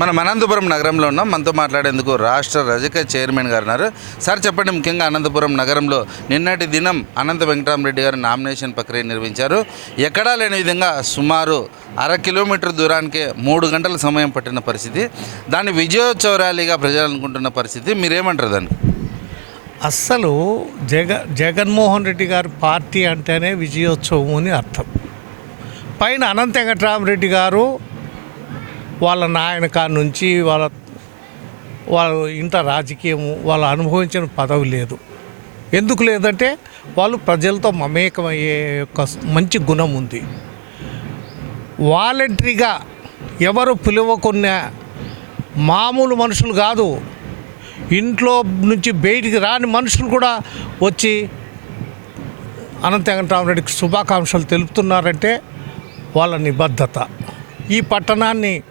మనం అనంతపురం నగరంలో ఉన్నాం. మనతో మాట్లాడేందుకు రాష్ట్ర రజక చైర్మన్ గారు ఉన్నారు. సార్ చెప్పండి ముఖ్యంగా అనంతపురం నగరంలో నిన్నటి దినం అనంత వెంకటరామరెడ్డి గారు నామినేషన్ ప్రక్రియ నిర్వహించారు. ఎక్కడా లేని విధంగా సుమారు అర కిలోమీటర్ దూరానికే మూడు గంటల సమయం పట్టిన పరిస్థితి. దాన్ని విజయోత్సవ ర్యాలీగా ప్రజలు అనుకుంటున్న పరిస్థితి. మీరేమంటారు దానికి అస్సలు జగ జగన్మోహన్ రెడ్డి గారి పార్టీ అంటేనే విజయోత్సవం అని అర్థం. పైన అనంత వెంకటరామరెడ్డి గారు వాళ్ళ నాయన కాడ నుంచి వాళ్ళ వాళ్ళ ఇంత రాజకీయము వాళ్ళు అనుభవించిన పదవి లేదు. ఎందుకు లేదంటే వాళ్ళు ప్రజలతో మమేకమయ్యే యొక్క మంచి గుణం ఉంది. వాలంటరీగా ఎవరు పిలువకున్న మామూలు మనుషులు కాదు. ఇంట్లో నుంచి బయటికి రాని మనుషులు కూడా వచ్చి అనంత వెంకటరామరెడ్డికి శుభాకాంక్షలు తెలుపుతున్నారంటే వాళ్ళ నిబద్ధత. ఈ పట్టణాన్ని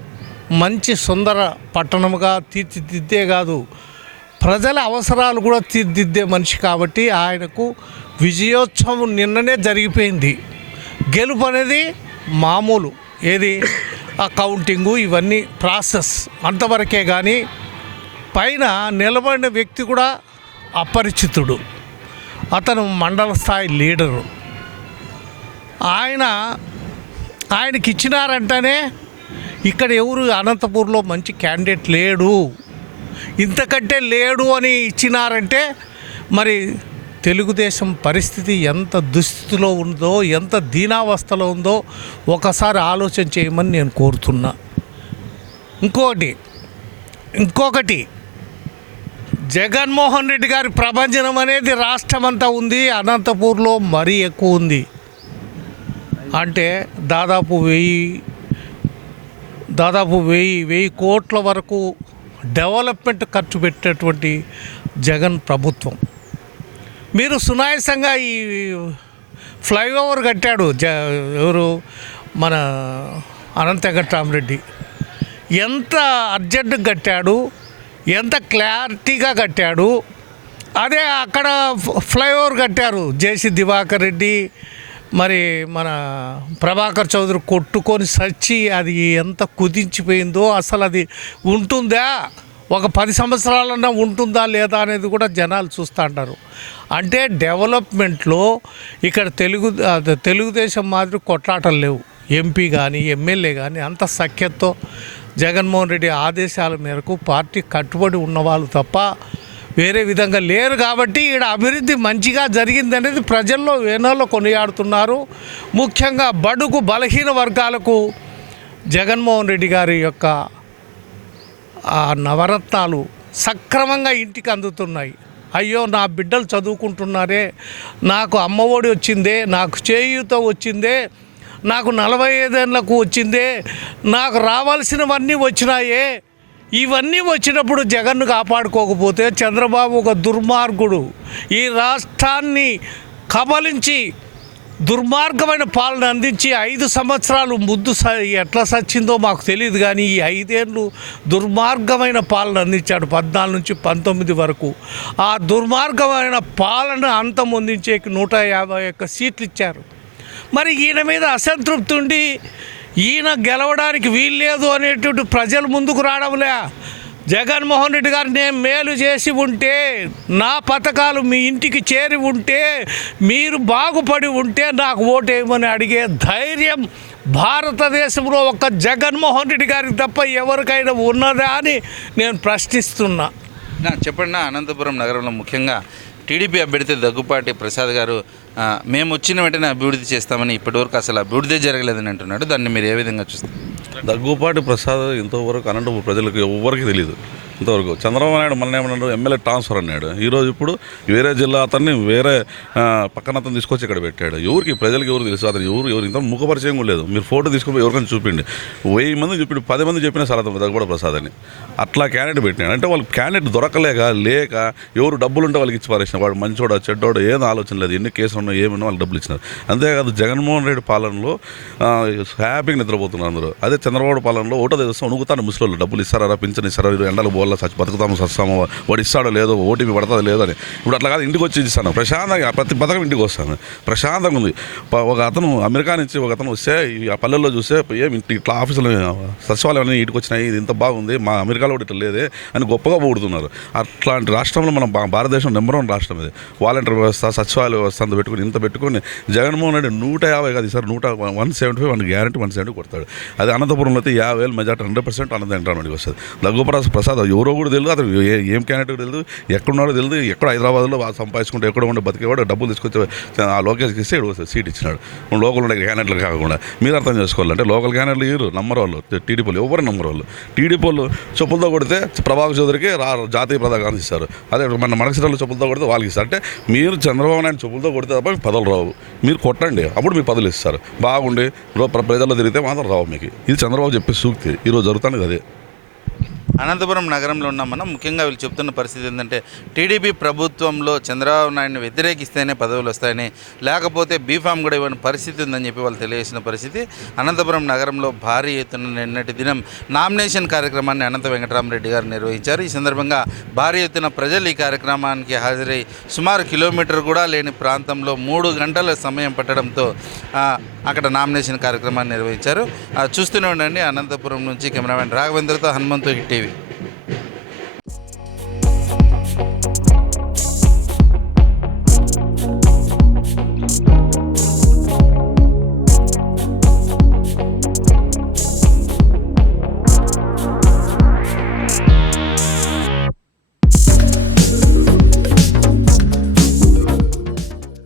మంచి సుందర పట్టణముగా తీర్చిదిద్దే కాదు. ప్రజల అవసరాలు కూడా తీర్చిదిద్దే మనిషి కాబట్టి ఆయనకు విజయోత్సవం నిన్ననే జరిగిపోయింది. గెలుపు అనేది మామూలు. ఏది? ఆ కౌంటింగు ఇవన్నీ ప్రాసెస్. అంతవరకే కానీ పైన నిలబడిన వ్యక్తి కూడా అపరిచితుడు. అతను మండల స్థాయి లీడరు. ఆయన ఆయనకి ఇచ్చినారంటేనే ఇక్కడ ఎవరు అనంతపూర్లో మంచి క్యాండిడేట్ లేడు. ఇంతకంటే లేడు అని ఇచ్చినారంటే మరి తెలుగుదేశం పరిస్థితి ఎంత దుస్థితిలో ఉందో ఎంత దీనావస్థలో ఉందో ఒకసారి ఆలోచన చేయమని నేను కోరుతున్నా. ఇంకోటి ఇంకొకటి జగన్మోహన్ రెడ్డి గారి ప్రభంజనం అనేది రాష్ట్రమంతా ఉంది అనంతపూర్లో మరీ ఎక్కువ ఉంది. అంటే దాదాపు వెయ్యి దాదాపు వెయ్యి వెయ్యి కోట్ల వరకు డెవలప్మెంట్ ఖర్చు పెట్టేటువంటి జగన్ ప్రభుత్వం. మీరు సునాయసంగా ఈ ఫ్లైఓవర్ కట్టాడు జ ఎవరు? మన అనంత వెంకటరామరెడ్డి. ఎంత అర్జెంట్ కట్టాడు? ఎంత క్లారిటీగా కట్టాడు? అదే అక్కడ ఫ్లైఓవర్ కట్టారు జేసీ దివాకర్ రెడ్డి మరి మన ప్రభాకర్ చౌదరి కొట్టుకొని సచ్చి అది ఎంత కుదించిపోయిందో అసలు అది ఉంటుందా? ఒక పది సంవత్సరాలన్నా ఉంటుందా లేదా అనేది కూడా జనాలు చూస్తూ అంటారు. అంటే డెవలప్మెంట్లో ఇక్కడ తెలుగు తెలుగుదేశం మాదిరి కొట్లాటలు లేవు. ఎంపీ కానీ ఎమ్మెల్యే కానీ అంత సఖ్యతతో జగన్మోహన్ రెడ్డి ఆదేశాల మేరకు పార్టీ కట్టుబడి ఉన్నవాళ్ళు తప్ప వేరే విధంగా లేరు కాబట్టి ఇక్కడ అభివృద్ధి మంచిగా జరిగిందనేది ప్రజల్లో వేనోళ్ళు కొనియాడుతున్నారు. ముఖ్యంగా బడుగు బలహీన వర్గాలకు జగన్మోహన్ రెడ్డి గారి యొక్క ఆ నవరత్నాలు సక్రమంగా ఇంటికి అందుతున్నాయి. అయ్యో నా బిడ్డలు చదువుకుంటున్నారే నాకు అమ్మఒడి వచ్చిందే నాకు చేయూత వచ్చిందే నాకు నలభై ఐదేళ్ళకు వచ్చిందే నాకు రావాల్సినవన్నీ వచ్చినాయే ఇవన్నీ వచ్చినప్పుడు జగన్ను కాపాడుకోకపోతే చంద్రబాబు ఒక దుర్మార్గుడు. ఈ రాష్ట్రాన్ని కబలించి దుర్మార్గమైన పాలన అందించి ఐదు సంవత్సరాలు ముద్దు స ఎట్లా సచ్చిందో మాకు తెలియదు కానీ ఈ ఐదేళ్ళు దుర్మార్గమైన పాలన అందించాడు పద్నాలుగు నుంచి పంతొమ్మిది వరకు. ఆ దుర్మార్గమైన పాలన అంతమొందించేకి నూట యాభై ఒక్క సీట్లు ఇచ్చారు. మరి ఈయన మీద అసంతృప్తి ఉండి ఈయన గెలవడానికి వీల్లేదు అనేటువంటి ప్రజలు ముందుకు రావడంలే. జగన్మోహన్ రెడ్డి గారు నేను మేలు చేసి ఉంటే నా పథకాలు మీ ఇంటికి చేరి ఉంటే మీరు బాగుపడి ఉంటే నాకు ఓటేయమని అడిగే ధైర్యం భారతదేశంలో ఒక జగన్మోహన్ రెడ్డి గారికి తప్ప ఎవరికైనా ఉన్నదా అని నేను ప్రశ్నిస్తున్నా. చెప్పండి అనంతపురం నగరంలో ముఖ్యంగా టీడీపీ అభ్యర్థి దగ్గుపాటి ప్రసాద్ గారు మేము వచ్చిన వెంటనే అభివృద్ధి చేస్తామని ఇప్పటివరకు అసలు అభివృద్ధి జరగలేదని అంటున్నాడు. దాన్ని మీరు ఏ విధంగా చూస్తారు? దగ్గుపాటి ప్రసాద్ ఇంతవరకు అనంతపురం ప్రజలకు ఎవరికి తెలియదు ఇంతవరకు. చంద్రబాబు నాయుడు మన ఏమన్నాడు? ఎమ్మెల్యే ట్రాన్స్ఫర్ అన్నాడు. ఈరోజు ఇప్పుడు వేరే జిల్లా అతన్ని వేరే పక్కన అతను తీసుకొచ్చి ఇక్కడ పెట్టాడు. ఎవరికి? ప్రజలకు ఎవరు తెలుసు? అతను ఎవరు? ఎవరు? ఇంత ముఖపరిచయం కూడా లేదు. మీరు ఫోటో తీసుకుపోయి ఎవరికైనా చూపిండి వెయ్యి మంది చూపిండి పది మంది చెప్పినా సార్ అతను దగ్గుపాటి ప్రసాద్ అని. అట్లా క్యాండిడేట్ పెట్టినాడు. అంటే వాళ్ళు క్యాండిడేట్ దొరకలేక లేక ఎవరు డబ్బులు ఉంటే వాళ్ళకి ఇచ్చి పారేసిన వాడు మంచోడా చెడ్డోడా ఏదో ఆలోచన లేదు. ఎన్ని కేసులు ఉన్నా ఏమన్నా వాళ్ళు డబ్బులు ఇచ్చినారు. అంతేకాదు జగన్మోహన్ రెడ్డి పాలనలో హ్యాపీగా నిద్రపోతున్నారు అందరూ. అదే చంద్రబాబు పాలనలో ఓటో తెలుస్తాం ఉనుకుతాను ముసలి డబ్బులు ఇస్తారా? పింఛన్ ఇస్తారా? ఎండలు ఎండలు వల్ల చచ్చి బతుకుతాము సస్తాము వాడు ఇస్తాడో లేదో ఓటీపీ పడుతుందో లేదో అని. ఇప్పుడు అట్లా కాదు ఇంటికి వచ్చి ఇస్తాను. ప్రశాంతంగా ప్రతి పథకం ఇంటికి వస్తాను. ప్రశాంతంగా ఉంది. ఒక అతను అమెరికా నుంచి ఒక అతను వస్తే ఆ పల్లెల్లో చూస్తే ఏమి ఇట్లా ఆఫీసులు సచివాలయం అన్నీ ఇంటికి వచ్చినాయి ఇది ఇంత బాగుంది మా అమెరికాలో కూడా ఇట్లా లేదే అని గొప్పగా పొగుడుతున్నారు అట్లాంటి రాష్ట్రంలో మనం భారతదేశం నెంబర్ వన్ రాష్ట్రం ఇది. వాలంటీర్ వ్యవస్థ సచివాలయ వ్యవస్థ అంత పెట్టుకుని ఇంత పెట్టుకుని జగన్మోహన్ రెడ్డి నూట యాభై కాదు సార్ నూట one seventy five one guarantee one seventy కొడతాడు. అది అనంతపురంలో అయితే యాభై వేలు మెజార్టీ హండ్రెడ్ పర్సెంట్ అనంత వెంకటరామరెడ్డికి వస్తుంది. దగ్గుప్రసాద్ ప్రసాద్ ఎవరో కూడా తెలియదు అతను ఏ- ఏం క్యాండిడేట్ తెలియదు ఎక్కడున్నాడో తెలియదు ఎక్కడ హైదరాబాద్లో సంపాదించుకుంటే ఎక్కడ ఉండే బతికేవాడు. డబ్బులు తీసుకొచ్చి ఆ లోకేష్కి ఇస్తే ఇక్కడ సీట్ ఇచ్చినాడు. లోకల్ ఉండే క్యాండిడేట్లు కాకుండా. మీరు అర్థం చేసుకోవాలంటే లోకల్ క్యాండిడేట్లు ఇరు నమ్మరు వాళ్ళు. టీడీపీలు ఎవరు నమ్మరు వాళ్ళు. టీడీపీ వాళ్ళు చెప్పులతో కొడితే ప్రభాకర్ చౌదరికి రా జాతీయ పతాకాన్ని ఇస్తారు. అదే మన మనసిరాలు చెప్పులతో కొడితే వాళ్ళకి ఇస్తారు. అంటే మీరు చంద్రబాబు నాయుడు చెప్పులతో కొడితే తప్ప మీకు పదవులు రావు. మీరు కొట్టండి. అప్పుడు మీకు పదవులు ఇస్తారు. బాగుండి. ప్ర- ప్రజల్లో తిరిగితే మాత్రం రావు మీకు. ఇది చంద్రబాబు చెప్పే సూక్తి. ఈరోజు జరుగుతుంది అదే. అనంతపురం నగరంలో ఉన్నాం మనం. ముఖ్యంగా వీళ్ళు చెప్తున్న పరిస్థితి ఏంటంటే టీడీపీ ప్రభుత్వంలో చంద్రబాబు నాయుడిని వ్యతిరేకిస్తేనే పదవులు వస్తాయని లేకపోతే బీఫామ్ కూడా ఇవ్వని పరిస్థితి ఉందని చెప్పి వాళ్ళు తెలియజేసిన పరిస్థితి. అనంతపురం నగరంలో భారీ ఎత్తున నిన్నటి దినం నామినేషన్ కార్యక్రమాన్ని అనంత వెంకటరామరెడ్డి గారు నిర్వహించారు. ఈ సందర్భంగా భారీ ఎత్తున ప్రజలు ఈ కార్యక్రమానికి హాజరై సుమారు కిలోమీటర్ కూడా లేని ప్రాంతంలో మూడు గంటల సమయం పట్టడంతో అక్కడ నామినేషన్ కార్యక్రమాన్ని నిర్వహించారు. చూస్తూనే ఉండండి అనంతపురం నుంచి కెమెరామెన్ రాఘవేంద్రతో హనుమంతు devi